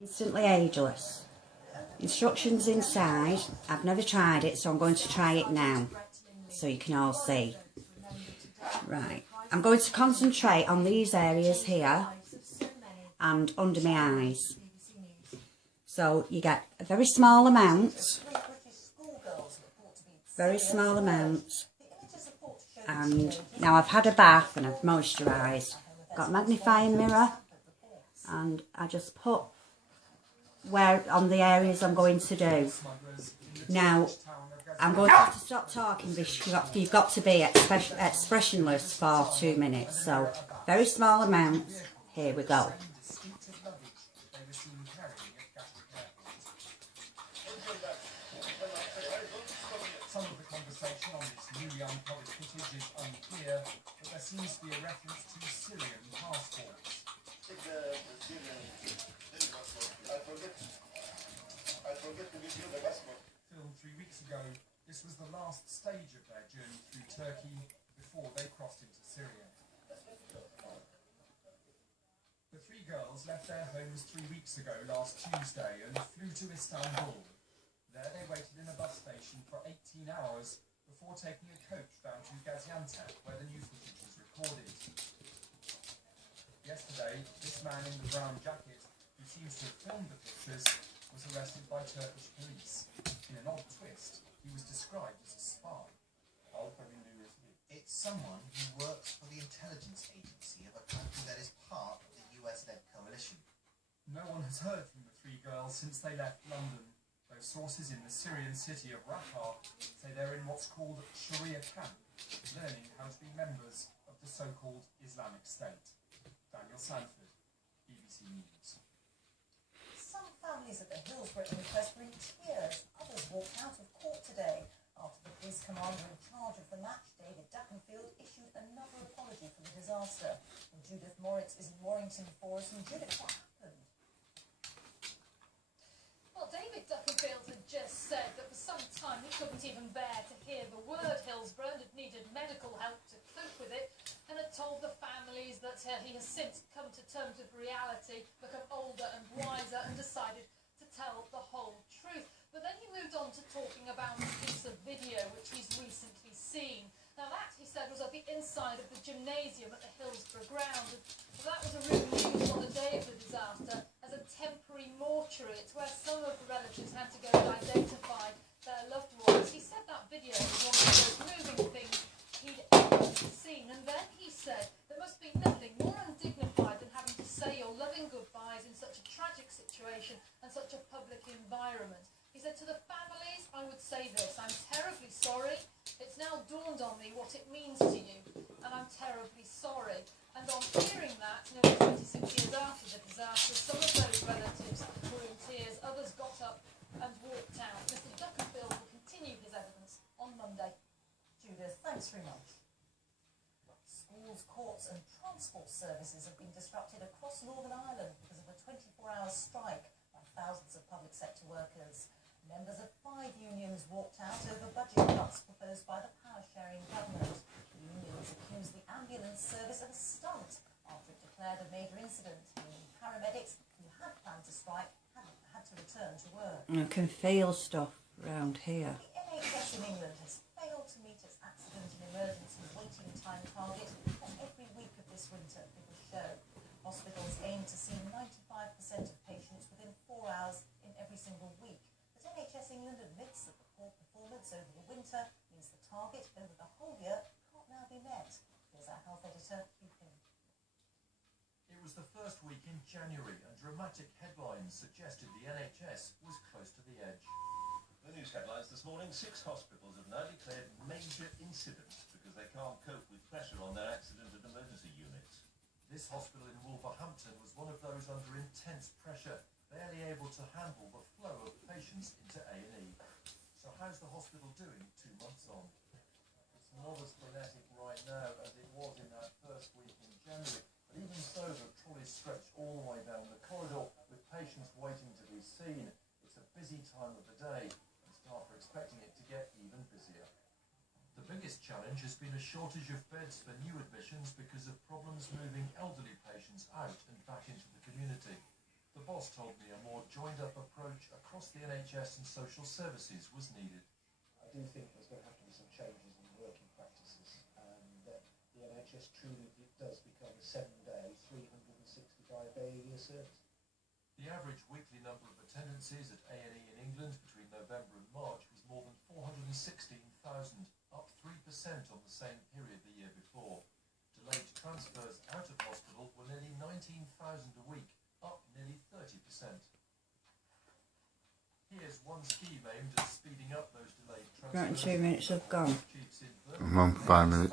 Instantly ageless. Instructions inside. I've never tried it, so I'm going to try it now so you can all see. Right, I'm going to concentrate on these areas here and under my eyes. So you get a very small amount, and now I've had a bath and I've moisturised. Got a magnifying mirror, and I just put where on the areas I'm going to do. Now I'm going to have to stop talking because you've got to be expressionless for 2 minutes. So very small amount. Here we go. Some of the conversation on this newly uncovered footage is unclear, but there seems to be a reference to Syrian passports. Filmed 3 weeks ago, this was the last stage of their journey through Turkey before they crossed into Syria. The 3 girls left their homes 3 weeks ago last Tuesday and flew to Istanbul. There they waited in a bus station for 18 hours before taking a coach down to Gaziantep, where the new footage was recorded. Yesterday, this man in the brown jacket, who seems to have filmed the pictures, was arrested by Turkish police. In an odd twist, he was described as a spy. It's someone who works for the intelligence agency of a country that is part of the US-led coalition. No one has heard from the 3 girls since they left London. Those sources in the Syrian city of Raqqa say they're in what's called Sharia camp, learning how to be members of the so-called Islamic State. Daniel Sanford, BBC News. Some families at the Hillsborough inquest were in tears. Others walked out of court today after the police commander in charge of the match, David Duckenfield, issued another apology for the disaster. And Judith Moritz is in Warrington for us. And Judith, what happened? Well, David Duckenfield had just said that for some time he couldn't even bear to hear the word Hillsborough and had needed medical help to cope with it, and had told the families that he has since come to terms with reality, become older and wiser, and decided to tell the whole truth. But then he moved on to talking about a piece of video which he's recently seen. Now that, he said, was at the inside of the gymnasium at the Hillsborough ground. And that was a real news on the day of the disaster as a temporary mortuary. It's where some of the relatives had to go and identify their loved ones. He said that video was one of the most moving things he'd ever seen. And then he said there must be nothing more undignified than having to say your loving goodbyes in such a tragic situation and such a public environment. He said, to the families, I would say this: I'm terribly sorry. It's now dawned on me what it means to you, and I'm terribly sorry. And on hearing that, nearly 26 years after the disaster, some of those relatives were in tears, others got up and walked out. Mr. Duckenfield will continue his evidence on Monday. Judith, thanks very much. Schools, courts and transport services have been disrupted across Northern Ireland because of a 24-hour strike by thousands of public sector workers. Members of 5 unions walked out over budget cuts proposed by the power-sharing government. The unions accused the ambulance service of a stunt after it declared a major incident, meaning paramedics who had planned to strike had to return to work. I can feel stuff around here. The NHS in England has failed to meet its accident and emergency waiting time target on every week of this winter, figures show. Hospitals aim to see 95% of patients within 4 hours in every single week. But NHS England admits that the poor performance over the winter means the target over the whole year can't now be met. Here's our health editor, Hugh Pym. It was the first week in January, and dramatic headlines suggested the NHS was close to the edge. The news headlines this morning: 6 hospitals have now declared major incidents because they can't cope with pressure on their accident and emergency units. This hospital in Wolverhampton was one of those under intense pressure, barely able to handle the flow of patients into A&E. So how's the hospital doing 2 months on? It's not as frenetic right now as it was in that first week in January, but even so, the trolleys stretch all the way down the corridor with patients waiting to be seen. It's a busy time of the day, and staff are expecting it to get even busier. The biggest challenge has been a shortage of beds for new admissions because of problems moving elderly patients out and back into the community. The boss told me a more joined-up approach across the NHS and social services was needed. I do think there's going to have to be some changes in working practices, and that the NHS truly does become a 7-day, 365-day-a-year service. The average weekly number of attendances at A&E in England between November and March was more than 416,000, up 3% on the same period the year before. Delayed transfers out of hospital were nearly 19,000 a week, up nearly 30%. Here's one scheme aimed at speeding up those delayed transfers. Right, in 2 minutes I've gone. Chiefs in I'm on 5 minutes.